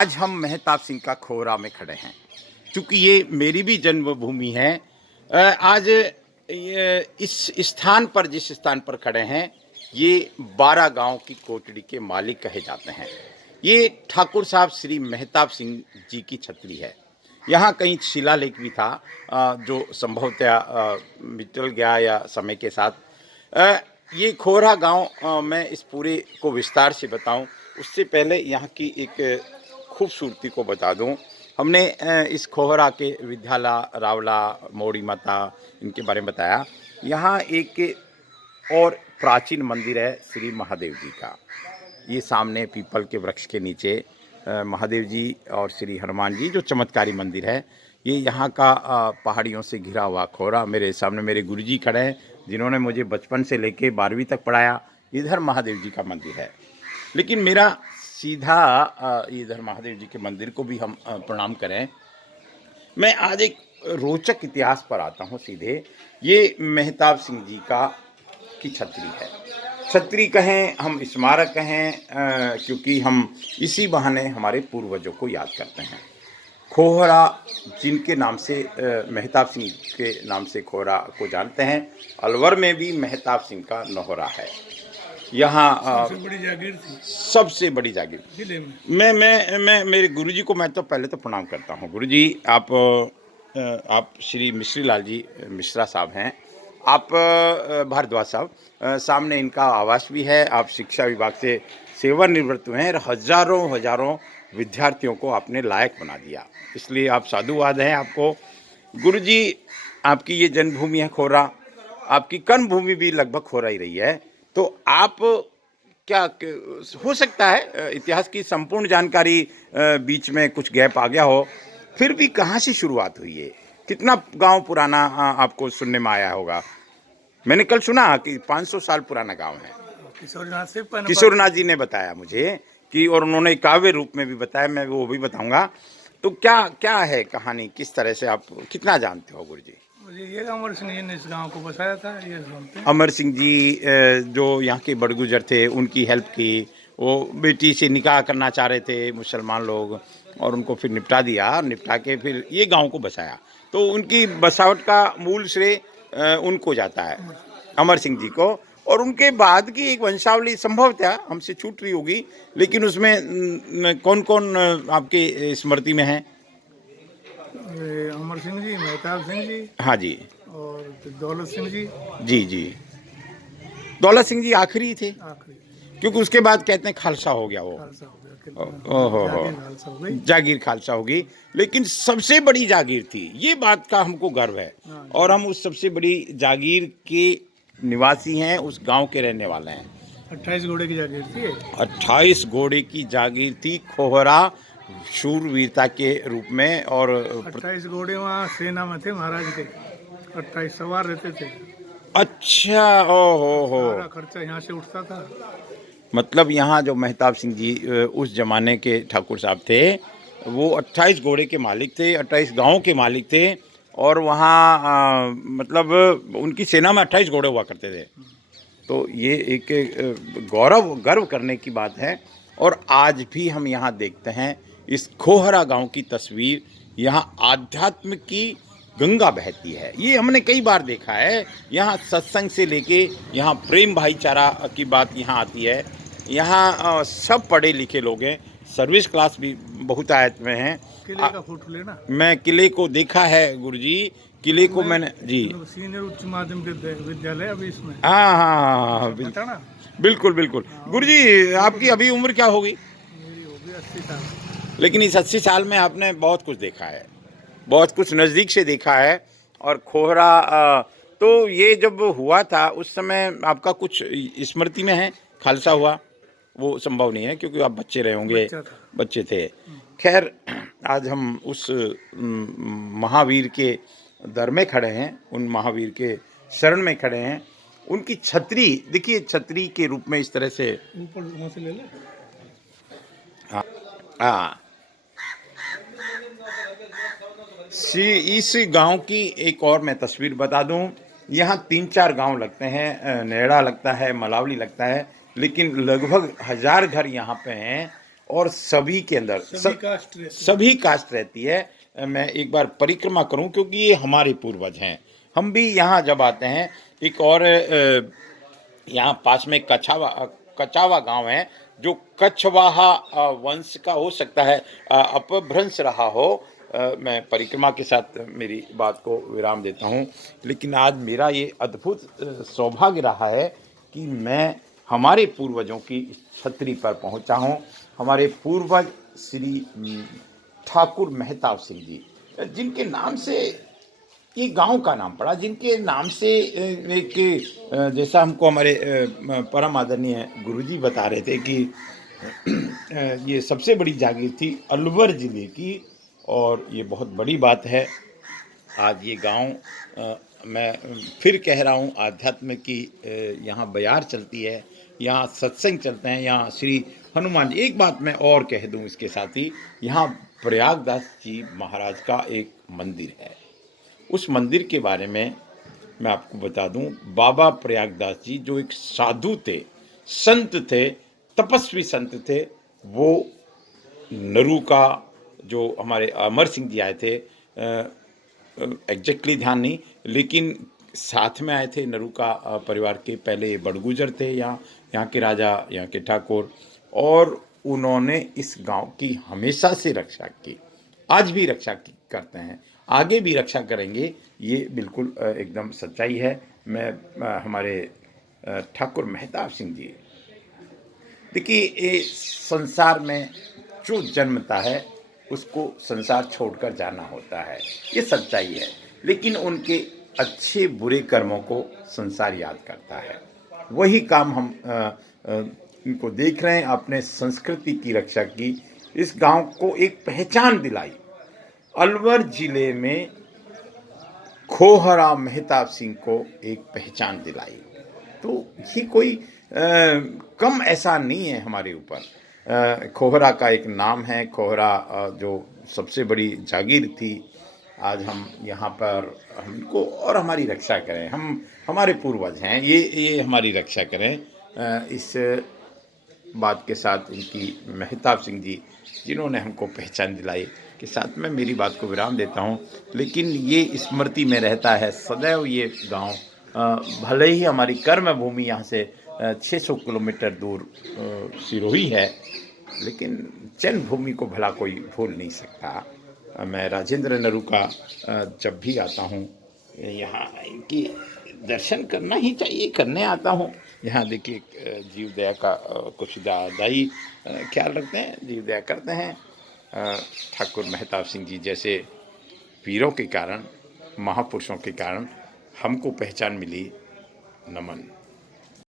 आज हम मेहताब सिंह का खोरा में खड़े हैं क्योंकि ये मेरी भी जन्मभूमि है। आज ये इस स्थान पर जिस स्थान पर खड़े हैं ये 12 गांव की कोटड़ी के मालिक कहे जाते हैं। ये ठाकुर साहब श्री मेहताब सिंह जी की छतरी है। यहाँ कहीं शिलालेख भी था जो संभवतः मिटल गया या समय के साथ। ये खोरा गांव मैं इस पूरे को विस्तार से बताऊं उससे पहले यहाँ की एक खूबसूरती को बता दूं। हमने इस खोहरा के विद्यालय रावला मोड़ी माता इनके बारे में बताया। यहाँ एक और प्राचीन मंदिर है श्री महादेव जी का। ये सामने पीपल के वृक्ष के नीचे महादेव जी और श्री हनुमान जी जो चमत्कारी मंदिर है। ये यहाँ का पहाड़ियों से घिरा हुआ खोरा। मेरे सामने मेरे गुरुजी खड़े हैं जिन्होंने मुझे बचपन से लेके 12वीं तक पढ़ाया। इधर महादेव जी का मंदिर है, लेकिन मेरा सीधा इधर महादेव जी के मंदिर को भी हम प्रणाम करें। मैं आज एक रोचक इतिहास पर आता हूँ सीधे। ये मेहताब सिंह जी का की छतरी है। छतरी कहें हम स्मारक कहें क्योंकि हम इसी बहाने हमारे पूर्वजों को याद करते हैं। खोहरा जिनके नाम से मेहताब सिंह के नाम से खोहरा को जानते हैं। अलवर में भी मेहताब सिंह का नोहरा है। यहाँ सबसे बड़ी जागीर थी। सबसे बड़ी जागीर जिले में मैं मेरे गुरुजी को मैं तो पहले तो प्रणाम करता हूँ। गुरुजी आप श्री मिश्री लाल जी मिश्रा साहब हैं। आप भारद्वाज साहब सामने इनका आवास भी है। आप शिक्षा विभाग से सेवानिवृत्त हुए हैं और हजारों विद्यार्थियों को आपने लायक बना दिया, इसलिए आप साधुवाद हैं आपको। गुरुजी आपकी ये जन्मभूमि है खोरा, आपकी कर्मभूमि भी लगभग खोरा ही रही है। तो आप क्या हो सकता है इतिहास की संपूर्ण जानकारी बीच में कुछ गैप आ गया हो, फिर भी कहाँ से शुरुआत हुई है? कितना गांव पुराना आपको सुनने में आया होगा? मैंने कल सुना कि 500 साल पुराना गांव है। किशोरनाथ जी ने बताया मुझे कि, और उन्होंने काव्य रूप में भी बताया, मैं वो भी बताऊंगा। तो क्या क्या है कहानी, किस तरह से आप कितना जानते हो गुरु जी? मुझे ये अमर सिंह जी ने इस गांव को बसाया था, ये सुनते हैं। अमर सिंह जी जो यहाँ के बड़गुजर थे, उनकी हेल्प की। वो बेटी से निकाह करना चाह रहे थे मुसलमान लोग और उनको फिर निपटा दिया, निपटा के फिर ये गांव को बसाया। तो उनकी बसावट का मूल श्रेय उनको जाता है, अमर सिंह जी को। और उनके बाद की एक वंशावली संभवतः हमसे छूट रही होगी, लेकिन उसमें कौन कौन आपके स्मृति में है? अमर सिंह जी, मेहताब सिंह जी, हाँ जी, और दौलत सिंह जी। जी जी। दौलत सिंह जी आखिरी थे आखिरी क्योंकि उसके बाद कहते हैं खालसा हो गया वो। खालसा हो ओहो गया, हो, जागीर खालसा हो गई। जागीर खालसा होगी, लेकिन सबसे बड़ी जागीर थी, ये बात का हमको गर्व है। और हम उस सबसे बड़ी जागीर के निवासी हैं, उस गांव के रहने वाले हैं। 28 घोड़े की जागीर थी। 28 घोड़े की जागीर थी खोहरा, शूरवीरता के रूप में। और 28 घोड़े वहाँ सेना में थे महाराज के, 28 सवार रहते थे। अच्छा, ओहो सारा हो, खर्चा यहाँ से उठता था। मतलब यहाँ जो मेहताब सिंह जी उस जमाने के ठाकुर साहब थे, वो 28 घोड़े के मालिक थे, 28 गांवों के मालिक थे। और वहाँ मतलब उनकी सेना में 28 घोड़े हुआ करते थे। तो ये एक गर्व करने की बात है। और आज भी हम यहाँ देखते हैं इस खोहरा गांव की तस्वीर। यहाँ आध्यात्म की गंगा बहती है, ये हमने कई बार देखा है। यहाँ सत्संग से लेके यहाँ प्रेम भाईचारा की बात यहाँ आती है। यहाँ सब पढ़े लिखे लोग हैं, सर्विस क्लास भी बहुत आयत में हैं। किले का फोटो लेना। मैं किले को देखा है गुरुजी, किले को मैंने जी। सीनियर उच्च माध्यमिक विद्यालय अभी इसमें। हाँ हाँ हाँ, पता ना। बिल्कुल बिल्कुल। गुरुजी आपकी अभी उम्र क्या होगी? मेरी होगी 80 साल। लेकिन इस 80 साल में आपने बहुत कुछ देखा है, बहुत कुछ नज़दीक से देखा है। और खोहरा तो ये जब हुआ था उस समय आपका कुछ स्मृति में है? खालसा हुआ वो संभव नहीं है क्योंकि आप बच्चे रहे होंगे, बच्चे थे। खैर, आज हम उस महावीर के दर में खड़े हैं, उन महावीर के शरण में खड़े हैं। उनकी छतरी देखिए, छतरी के रूप में इस तरह से ऊपर वहाँ से ले ले। हाँ हाँ। इस गांव की एक और मैं तस्वीर बता दूं। यहाँ 3-4 गांव लगते हैं, नेड़ा लगता है, मलावली लगता है, लेकिन लगभग 1000 घर यहाँ पे हैं। और सभी के अंदर सभी कास्ट रहती है। सभी कास्ट रहती है। मैं एक बार परिक्रमा करूं क्योंकि ये हमारे पूर्वज हैं। हम भी यहाँ जब आते हैं, एक और यहाँ पास में कछावा गांव है जो कछवाहा वंश का हो सकता है, अपभ्रंश रहा हो। मैं परिक्रमा के साथ मेरी बात को विराम देता हूँ। लेकिन आज मेरा ये अद्भुत सौभाग्य रहा है कि मैं हमारे पूर्वजों की छतरी पर पहुँचा हूँ। हमारे पूर्वज श्री ठाकुर मेहताब सिंह जी, जिनके नाम से ये गांव का नाम पड़ा, जिनके नाम से एक जैसा हमको हमारे परम आदरणीय गुरुजी बता रहे थे कि ये सबसे बड़ी जागीर थी अलवर ज़िले की। और ये बहुत बड़ी बात है। आज ये गांव, मैं फिर कह रहा हूँ, आध्यात्म की यहाँ बयार चलती है, यहाँ सत्संग चलते हैं, यहाँ श्री हनुमान जी। एक बात मैं और कह दूँ इसके साथ ही, यहाँ प्रयागदास जी महाराज का एक मंदिर है। उस मंदिर के बारे में मैं आपको बता दूं, बाबा प्रयागदास जी जो एक साधु थे, संत थे, तपस्वी संत थे। वो नरू का, जो हमारे अमर सिंह जी आए थे, एग्जैक्टली ध्यान नहीं, लेकिन साथ में आए थे नरू का परिवार के। पहले बड़गुजर थे यहाँ के राजा, यहाँ के ठाकुर, और उन्होंने इस गांव की हमेशा से रक्षा की, आज भी रक्षा करते हैं, आगे भी रक्षा करेंगे। ये बिल्कुल एकदम सच्चाई है। मैं हमारे ठाकुर मेहताब सिंह जी, देखिए ये संसार में जो जन्मता है उसको संसार छोड़कर जाना होता है, ये सच्चाई है। लेकिन उनके अच्छे बुरे कर्मों को संसार याद करता है। वही काम हम इनको देख रहे हैं, अपने संस्कृति की रक्षा की, इस गांव को एक पहचान दिलाई। अलवर जिले में खोहरा मेहताब सिंह को एक पहचान दिलाई। तो ये कोई कम एहसान नहीं है हमारे ऊपर। खोहरा का एक नाम है, खोहरा जो सबसे बड़ी जागीर थी। आज हम यहाँ पर हमको और हमारी रक्षा करें, हम हमारे पूर्वज हैं, ये हमारी रक्षा करें। इस बात के साथ इनकी मेहताब सिंह जी जिन्होंने हमको पहचान दिलाई के साथ मैं मेरी बात को विराम देता हूँ। लेकिन ये स्मृति में रहता है सदैव ये गांव। भले ही हमारी कर्म भूमि यहाँ से 600 किलोमीटर दूर सिरोही है, लेकिन जन्मभूमि को भला कोई भूल नहीं सकता। मैं राजेंद्र नरू का जब भी आता हूँ यहाँ इनकी दर्शन करना ही चाहिए, करने आता हूँ। यहाँ देखिए जीव दया का कुछ दाई ख्याल रखते हैं, जीव दया करते हैं। ठाकुर मेहताब सिंह जी जैसे वीरों के कारण, महापुरुषों के कारण हमको पहचान मिली। नमन।